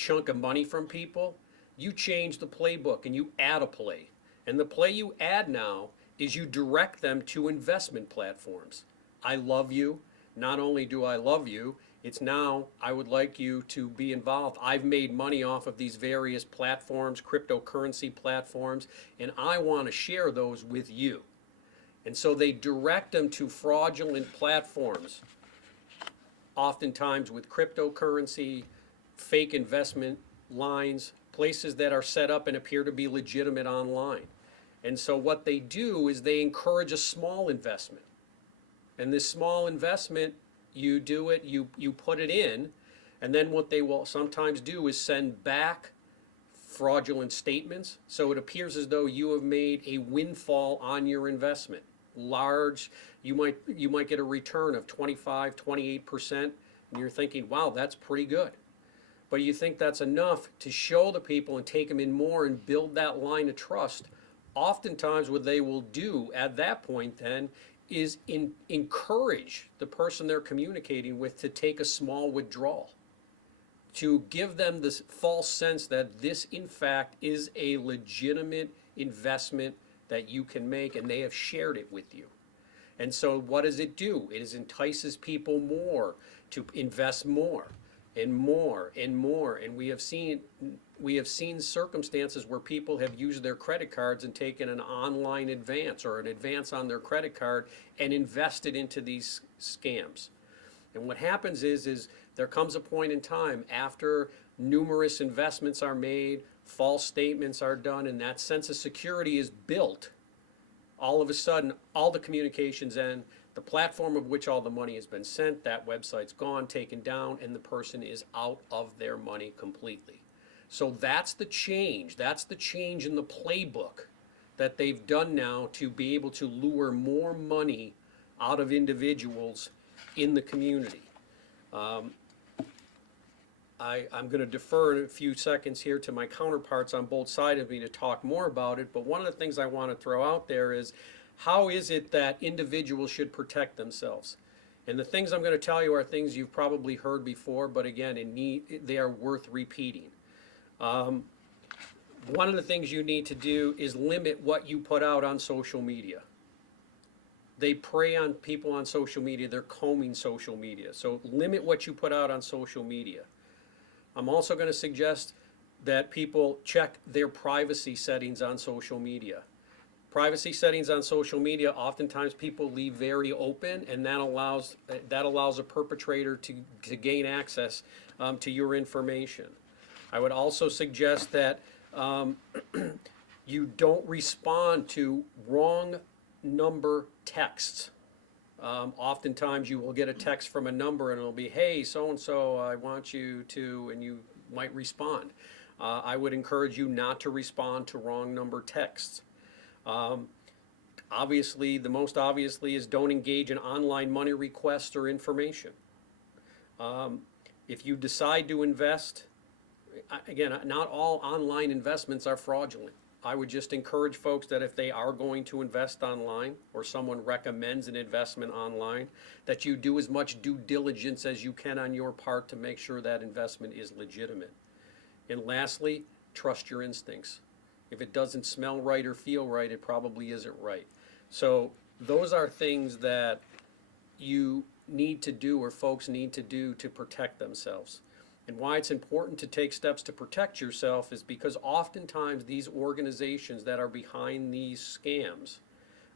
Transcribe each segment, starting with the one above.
chunk of money from people, you change the playbook and you add a play. And the play you add now is you direct them to investment platforms. I love you. Not only do I love you, it's now I would like you to be involved. I've made money off of these various platforms, cryptocurrency platforms, and I want to share those with you. And so they direct them to fraudulent platforms, oftentimes with cryptocurrency, fake investment lines, places that are set up and appear to be legitimate online. And so what they do is they encourage a small investment. And this small investment, you do it, you put it in, and then what they will sometimes do is send back fraudulent statements. So it appears as though you have made a windfall on your investment. Large, you might get a return of 25, 28%, and you're thinking, wow, that's pretty good. But you think that's enough to show the people and take them in more and build that line of trust. Oftentimes what they will do at that point then is encourage the person they're communicating with to take a small withdrawal, to give them this false sense that this in fact is a legitimate investment that you can make, and they have shared it with you. And so what does it do? It entices people more to invest more and more and more. And we have seen circumstances where people have used their credit cards and taken an online advance or an advance on their credit card and invested into these scams. And what happens is there comes a point in time after numerous investments are made, false statements are done, and that sense of security is built. All of a sudden, all the communications end, the platform of which all the money has been sent, that website's gone, taken down, and the person is out of their money completely. So that's the change. That's the change in the playbook that they've done now to be able to lure more money out of individuals in the community. I'm going to defer in a few seconds here to my counterparts on both sides of me to talk more about it, but one of the things I want to throw out there is how is it that individuals should protect themselves? And the things I'm going to tell you are things you've probably heard before, but again, they are worth repeating. One of the things you need to do is limit what you put out on social media. They prey on people on social media. They're combing social media. So limit what you put out on social media. I'm also going to suggest that people check their privacy settings on social media. Privacy settings on social media, oftentimes people leave very open, and that allows a perpetrator to gain access to your information. I would also suggest that you don't respond to wrong number texts. Oftentimes you will get a text from a number and it'll be, hey, so-and-so, I want you to, and you might respond. I would encourage you not to respond to wrong number texts. Obviously, the most obviously is don't engage in online money requests or information. If you decide to invest, again, not all online investments are fraudulent. I would just encourage folks that if they are going to invest online or someone recommends an investment online, that you do as much due diligence as you can on your part to make sure that investment is legitimate. And lastly, trust your instincts. If it doesn't smell right or feel right, it probably isn't right. So those are things that you need to do or folks need to do to protect themselves. And why it's important to take steps to protect yourself is because oftentimes these organizations that are behind these scams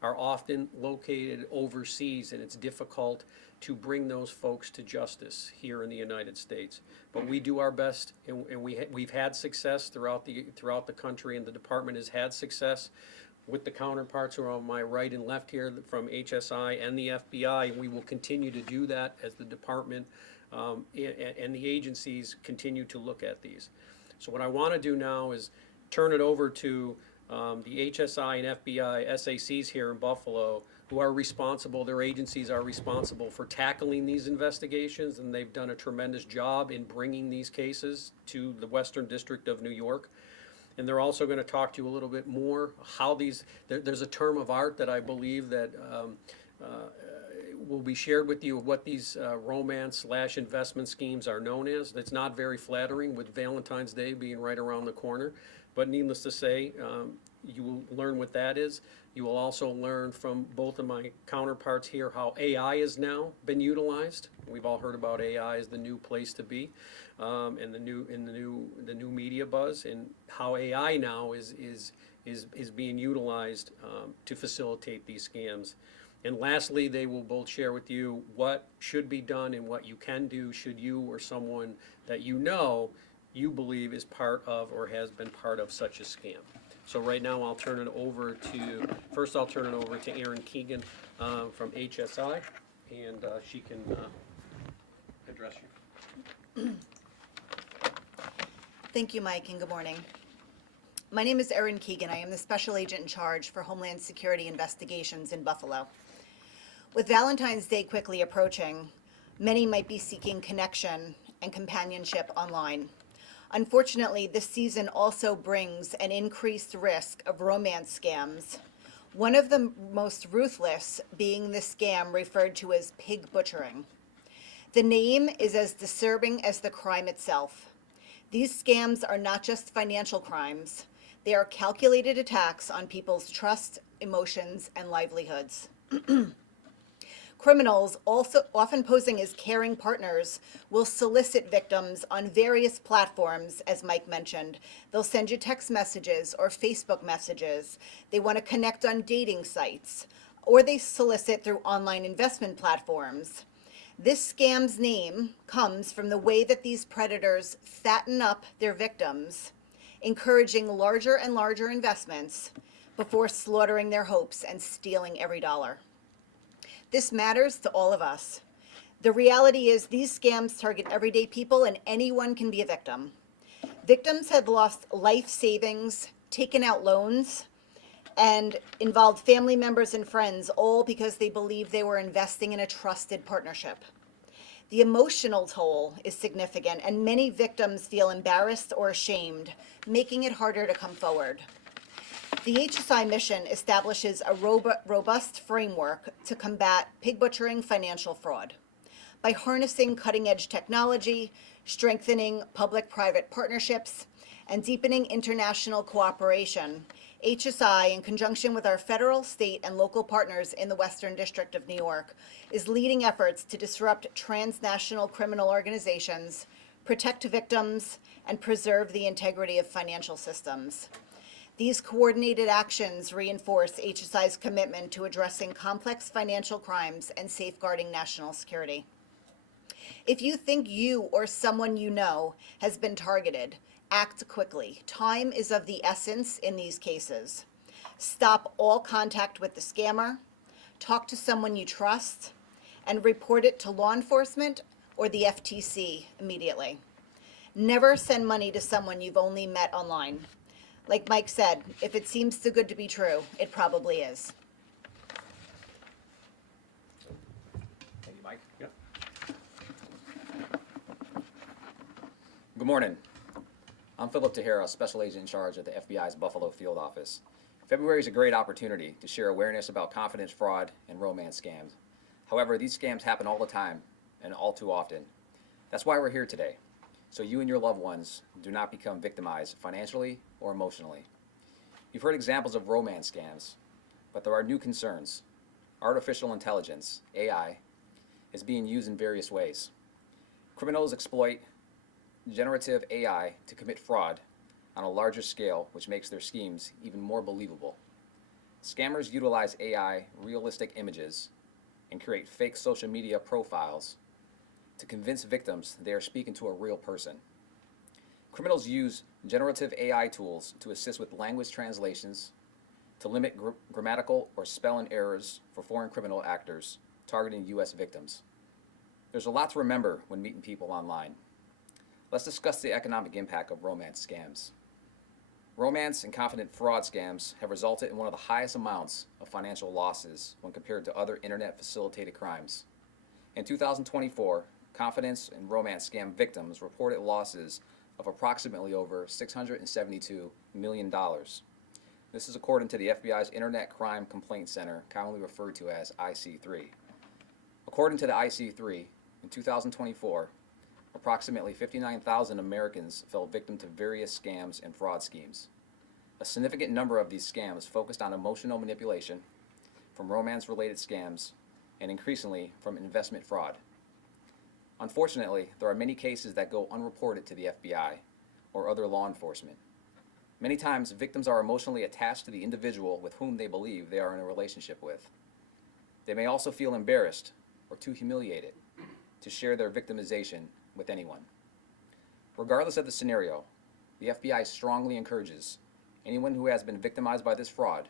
are often located overseas, and it's difficult to bring those folks to justice here in the United States. But we do our best, and we've had success throughout the country, and the department has had success with the counterparts who are on my right and left here from HSI and the FBI, and we will continue to do that as the department and the agencies continue to look at these. So what I want to do now is turn it over to the HSI and FBI SACs here in Buffalo, who are responsible, their agencies are responsible for tackling these investigations, and they've done a tremendous job in bringing these cases to the Western District of New York. And they're also going to talk to you a little bit more how there's a term of art that I believe that will be shared with you what these romance/investment schemes are known as. That's not very flattering with Valentine's Day being right around the corner, but needless to say, you will learn what that is. You will also learn from both of my counterparts here how AI has now been utilized. We've all heard about AI as the new place to be, and the new media buzz, and how AI now is being utilized to facilitate these scams. And lastly, they will both share with you what should be done and what you can do should you or someone that you believe is part of or has been part of such a scam. So right now, I'll turn it over to Erin Keegan from HSI, and she can address you. Thank you, Mike, and good morning. My name is Erin Keegan. I am the Special Agent in charge for Homeland Security Investigations in Buffalo. With Valentine's Day quickly approaching, many might be seeking connection and companionship online. Unfortunately, this season also brings an increased risk of romance scams, one of the most ruthless being the scam referred to as pig butchering. The name is as disturbing as the crime itself. These scams are not just financial crimes. They are calculated attacks on people's trust, emotions, and livelihoods. Criminals, also often posing as caring partners, will solicit victims on various platforms, as Mike mentioned. They'll send you text messages or Facebook messages. They want to connect on dating sites, or they solicit through online investment platforms. This scam's name comes from the way that these predators fatten up their victims, encouraging larger and larger investments before slaughtering their hopes and stealing every dollar. This matters to all of us. The reality is these scams target everyday people and anyone can be a victim. Victims have lost life savings, taken out loans, and involved family members and friends, all because they believed they were investing in a trusted partnership. The emotional toll is significant, and many victims feel embarrassed or ashamed, making it harder to come forward. The HSI mission establishes a robust framework to combat pig butchering financial fraud. By harnessing cutting-edge technology, strengthening public-private partnerships, and deepening international cooperation, HSI, in conjunction with our federal, state, and local partners in the Western District of New York, is leading efforts to disrupt transnational criminal organizations, protect victims, and preserve the integrity of financial systems. These coordinated actions reinforce HSI's commitment to addressing complex financial crimes and safeguarding national security. If you think you or someone you know has been targeted, act quickly. Time is of the essence in these cases. Stop all contact with the scammer, talk to someone you trust, and report it to law enforcement or the FTC immediately. Never send money to someone you've only met online. Like Mike said, if it seems too good to be true, it probably is. Thank you, Mike. Yep. Good morning. I'm Philip Tahira, Special Agent in charge at the FBI's Buffalo Field Office. February is a great opportunity to share awareness about confidence fraud and romance scams. However, these scams happen all the time and all too often. That's why we're here today, so you and your loved ones do not become victimized financially or emotionally. You've heard examples of romance scams, but there are new concerns. Artificial intelligence, AI, is being used in various ways. Criminals exploit generative AI to commit fraud on a larger scale, which makes their schemes even more believable. Scammers utilize AI, realistic images, and create fake social media profiles to convince victims they are speaking to a real person. Criminals use generative AI tools to assist with language translations, to limit grammatical or spelling errors for foreign criminal actors targeting U.S. victims. There's a lot to remember when meeting people online. Let's discuss the economic impact of romance scams. Romance and confident fraud scams have resulted in one of the highest amounts of financial losses when compared to other internet-facilitated crimes. In 2024, confidence and romance scam victims reported losses of approximately over $672 million. This is according to the FBI's Internet Crime Complaint Center, commonly referred to as IC3. According to the IC3, in 2024, approximately 59,000 Americans fell victim to various scams and fraud schemes. A significant number of these scams focused on emotional manipulation, from romance-related scams, and increasingly from investment fraud. Unfortunately, there are many cases that go unreported to the FBI or other law enforcement. Many times, victims are emotionally attached to the individual with whom they believe they are in a relationship with. They may also feel embarrassed or too humiliated to share their victimization with anyone. Regardless of the scenario, the FBI strongly encourages anyone who has been victimized by this fraud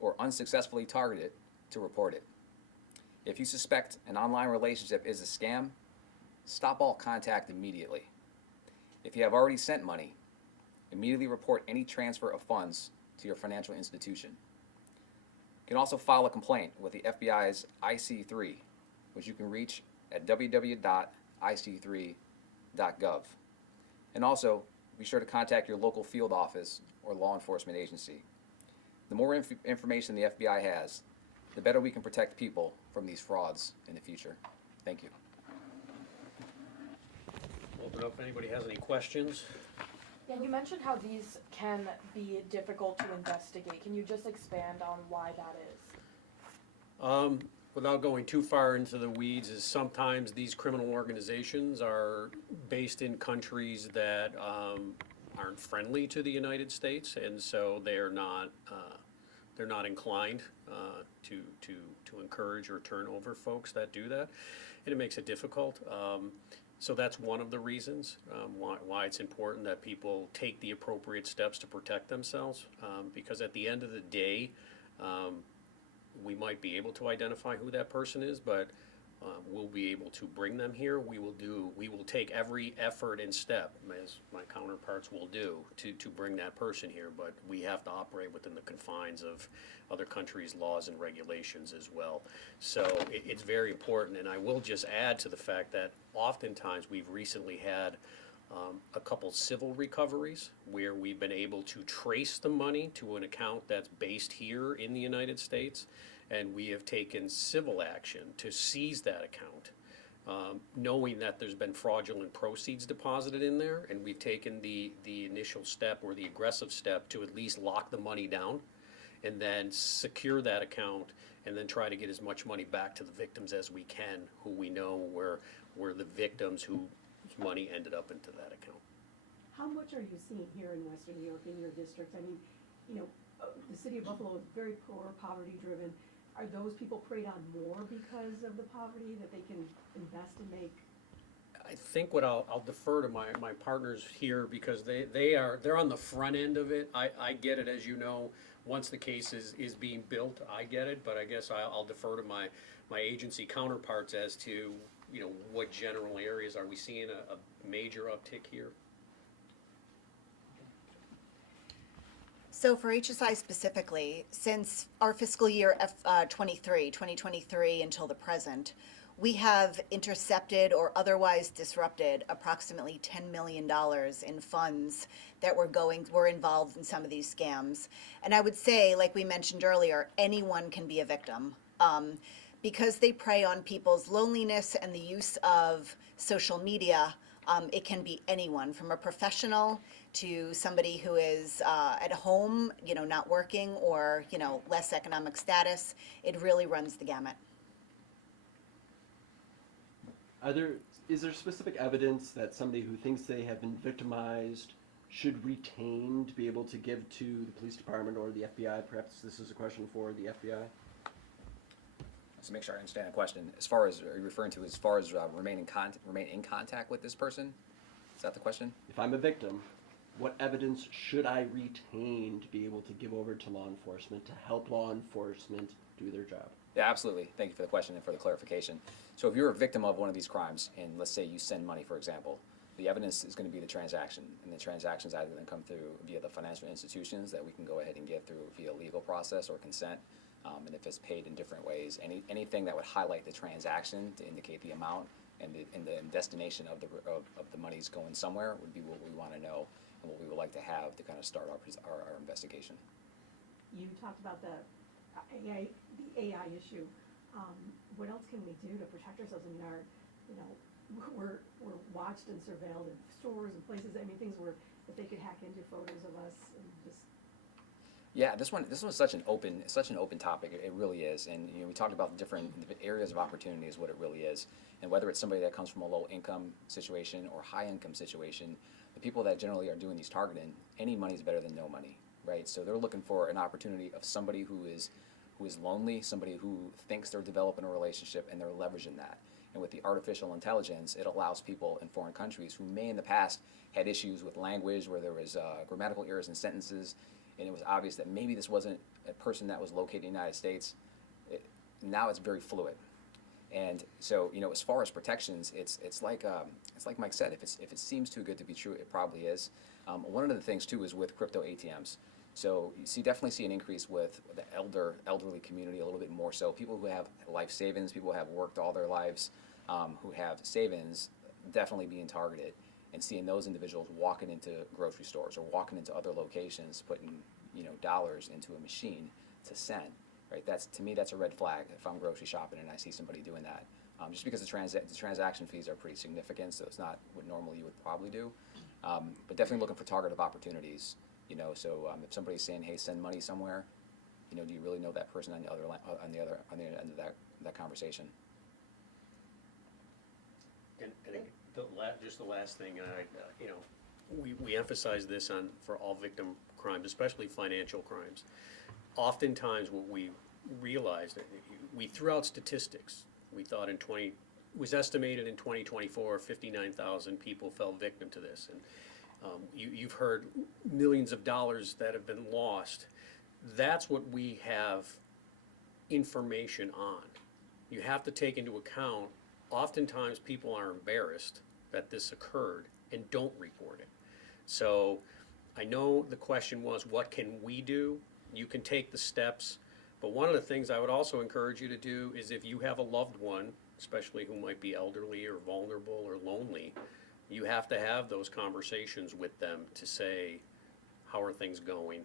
or unsuccessfully targeted to report it. If you suspect an online relationship is a scam, stop all contact immediately. If you have already sent money, immediately report any transfer of funds to your financial institution. You can also file a complaint with the FBI's IC3, which you can reach at www.ic3.gov. And also, be sure to contact your local field office or law enforcement agency. The more information the FBI has, the better we can protect people from these frauds in the future. Thank you. Open up if anybody has any questions. Yeah, you mentioned how these can be difficult to investigate. Can you just expand on why that is? Without going too far into the weeds, is sometimes these criminal organizations are based in countries that aren't friendly to the United States, and so they're not inclined to encourage or turn over folks that do that, and it makes it difficult. So that's one of the reasons why it's important that people take the appropriate steps to protect themselves, because at the end of the day, we might be able to identify who that person is, but we'll be able to bring them here. We will take every effort and step, as my counterparts will do, to bring that person here, but we have to operate within the confines of other countries' laws and regulations as well. So it's very important, and I will just add to the fact that oftentimes we've recently had a couple civil recoveries where we've been able to trace the money to an account that's based here in the United States, and we have taken civil action to seize that account, knowing that there's been fraudulent proceeds deposited in there, and we've taken the initial step or the aggressive step to at least lock the money down and then secure that account and then try to get as much money back to the victims as we can, who we know were the victims whose money ended up into that account. How much are you seeing here in Western New York in your district? I mean, the city of Buffalo is very poor, poverty-driven. Are those people preyed on more because of the poverty that they can invest and make? I think what I'll defer to my partners here, because they're on the front end of it. I get it, as you know, once the case is being built, I get it, but I guess I'll defer to my agency counterparts as to, what general areas are we seeing a major uptick here? So for HSI specifically, since our fiscal year 2023 until the present, we have intercepted or otherwise disrupted approximately $10 million in funds that were involved in some of these scams. And I would say, like we mentioned earlier, anyone can be a victim. Because they prey on people's loneliness and the use of social media, it can be anyone, from a professional to somebody who is at home, not working, or, less economic status. It really runs the gamut. Is there specific evidence that somebody who thinks they have been victimized should retain to be able to give to the police department or the FBI? Perhaps this is a question for the FBI. To make sure I understand the question, are you referring to remain in contact with this person? Is that the question? If I'm a victim, what evidence should I retain to be able to give over to law enforcement to help law enforcement do their job? Yeah, absolutely. Thank you for the question and for the clarification. So if you're a victim of one of these crimes, and let's say you send money, for example, the evidence is going to be the transaction, and the transactions either then come through via the financial institutions that we can go ahead and get through via legal process or consent. And if it's paid in different ways, anything that would highlight the transaction to indicate the amount and the destination of the monies going somewhere would be what we want to know and what we would like to have to kind of start our investigation. You talked about the AI issue. What else can we do to protect ourselves? I mean, you know, we're watched and surveilled in stores and places, I mean, things where, if they could hack into photos of us and just. Yeah, this was such an open topic. It really is, and we talked about the different areas of opportunity is what it really is, and whether it's somebody that comes from a low income situation or high income situation, the people that generally are doing these targeting, any money is better than no money, right? So they're looking for an opportunity of somebody who is lonely, somebody who thinks they're developing a relationship, and they're leveraging that. And with the artificial intelligence, it allows people in foreign countries who may in the past had issues with language, where there was grammatical errors in sentences, and it was obvious that maybe this wasn't a person that was located in the United States. Now it's very fluid. And so, as far as protections, it's like Mike said, if it seems too good to be true, it probably is. One of the things too is with crypto ATMs. So you definitely see an increase with the elderly community a little bit more so. People who have life savings, people who have worked all their lives, who have savings, definitely being targeted, and seeing those individuals walking into grocery stores or walking into other locations, putting dollars into a machine to send. Right? To me that's a red flag if I'm grocery shopping and I see somebody doing that. Just because the transaction fees are pretty significant, so it's not what normally you would probably do. But definitely looking for targeted opportunities. So if somebody's saying, "Hey, send money somewhere," do you really know that person on the other end of that conversation? And just the last thing, we emphasize this for all victim crimes, especially financial crimes. Oftentimes, what we realized, we threw out statistics. We thought it was estimated in 2024, 59,000 people fell victim to this, and you've heard millions of dollars that have been lost. That's what we have information on. You have to take into account, oftentimes people are embarrassed that this occurred and don't report it. So I know the question was, what can we do? You can take the steps, but one of the things I would also encourage you to do is if you have a loved one, especially who might be elderly or vulnerable or lonely, you have to have those conversations with them to say, how are things going?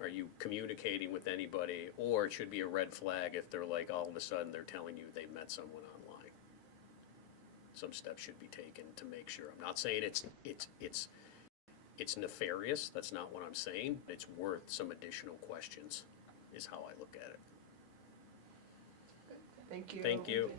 Are you communicating with anybody? Or it should be a red flag if they're like, all of a sudden they're telling you they met someone online. Some steps should be taken to make sure. I'm not saying it's nefarious, that's not what I'm saying. It's worth some additional questions, is how I look at it. Thank you. Thank you.